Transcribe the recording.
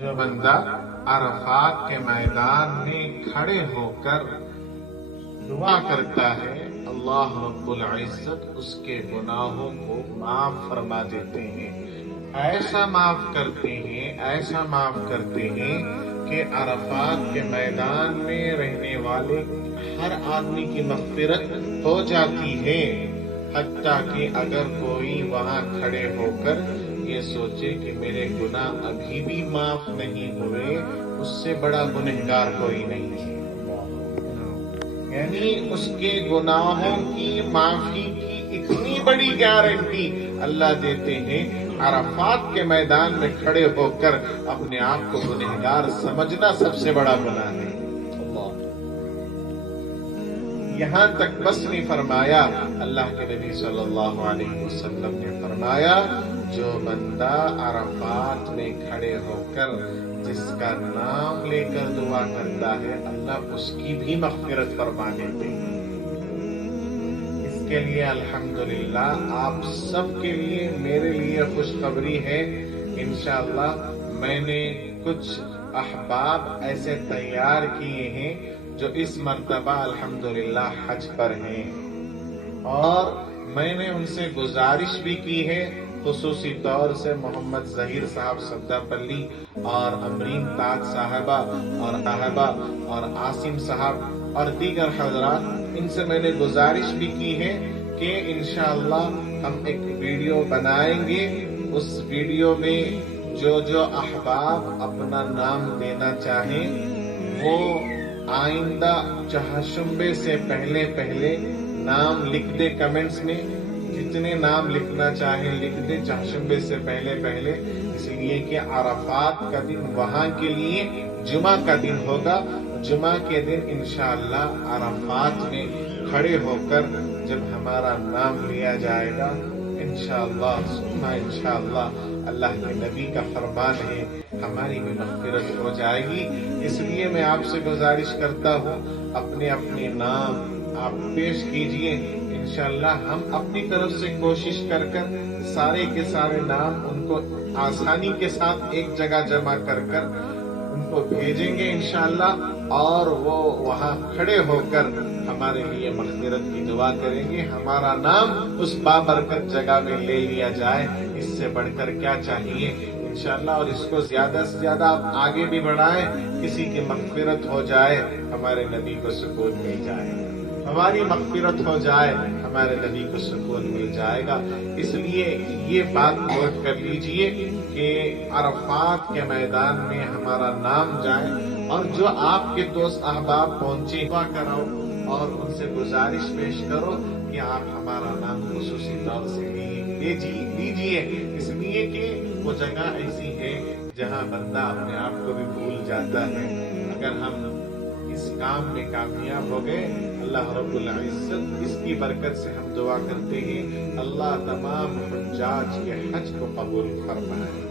جو بندہ عرفات کے میدان میں کھڑے ہو کر دعا کرتا ہے اللہ رب العزت اس کے گناہوں کو معاف فرما دیتے ہیں، ایسا معاف کرتے ہیں، ایسا معاف کرتے ہیں کہ عرفات کے میدان میں رہنے والے ہر آدمی کی مغفرت ہو جاتی ہے، حتیٰ کہ اگر کوئی وہاں کھڑے ہو کر یہ سوچے کہ میرے گناہ ابھی بھی معاف نہیں ہوئے، اس سے بڑا گنہگار کوئی نہیں ہے۔ یعنی اس کے گناہوں کی معافی کی اتنی بڑی گارنٹی اللہ دیتے ہیں، عرفات کے میدان میں کھڑے ہو کر اپنے آپ کو گنہگار سمجھنا سب سے بڑا گناہ ہے۔ یہاں تک بس نہیں فرمایا، اللہ کے نبی صلی اللہ علیہ وسلم نے فرمایا جو بندہ عرفات میں کھڑے ہو کر جس کا نام لے کر دعا کرتا ہے اللہ اس کی بھی مغفرت فرما دیتے ہیں۔ اس کے لیے الحمدللہ آپ سب کے لیے میرے لیے خوشخبری ہے، انشاءاللہ میں نے کچھ احباب ایسے تیار کیے ہیں جو اس مرتبہ الحمدللہ حج پر ہیں، اور میں نے ان سے گزارش بھی کی ہے، خصوصی طور سے محمد ظہیر صاحب صداپلی اور امرین تاج صاحبہ اور عاصم صاحب اور دیگر حضرات، ان سے میں نے گزارش بھی کی ہے کہ انشاءاللہ ہم ایک ویڈیو بنائیں گے، اس ویڈیو میں جو احباب اپنا نام دینا چاہیں وہ آئندہ چہارشنبے سے پہلے نام لکھ دے، کمنٹس میں جتنے نام لکھنا چاہیں لکھ دے چہارشنبے سے پہلے، اس لیے کہ عرفات کا دن وہاں کے لیے جمعہ کا دن ہوگا۔ جمعہ کے دن انشاءاللہ عرفات میں کھڑے ہو کر جب ہمارا نام لیا جائے گا انشاءاللہ ثم انشاءاللہ اللہ کے نبی کا فرمان ہے ہماری بھی مغفرت ہو جائے گی۔ اس لیے میں آپ سے گزارش کرتا ہوں اپنے نام آپ پیش کیجئے، انشاءاللہ ہم اپنی طرف سے کوشش کر سارے کے سارے نام ان کو آسانی کے ساتھ ایک جگہ جمع کر ان کو بھیجیں گے انشاءاللہ، اور وہ وہاں کھڑے ہو کر ہمارے لیے مغفرت کی دعا کریں گے، ہمارا نام اس بابرکت جگہ میں لے لیا جائے، اس سے بڑھ کر کیا چاہیے انشاءاللہ۔ اور اس کو زیادہ سے زیادہ آپ آگے بھی بڑھائیں، کسی کی مغفرت ہو جائے ہمارے نبی کو سکون مل جائے گا، ہماری مغفرت ہو جائے ہمارے نبی کو سکون مل جائے گا۔ اس لیے یہ بات نوٹ کر لیجئے کہ عرفات کے میدان میں ہمارا نام جائے، اور جو آپ کے دوست احباب پہنچے دعا کراؤ اور ان سے گزارش پیش کرو کہ آپ ہمارا نام خصوصی طور سے لیجئے، اس لیے کہ وہ جگہ ایسی ہے جہاں بندہ اپنے آپ کو بھی بھول جاتا ہے۔ اگر ہم اس کام میں کامیاب ہو گئے اللہ رب العزت اس کی برکت سے ہم دعا کرتے ہیں اللہ تمام حجاج کے حج کو قبول فرمائے۔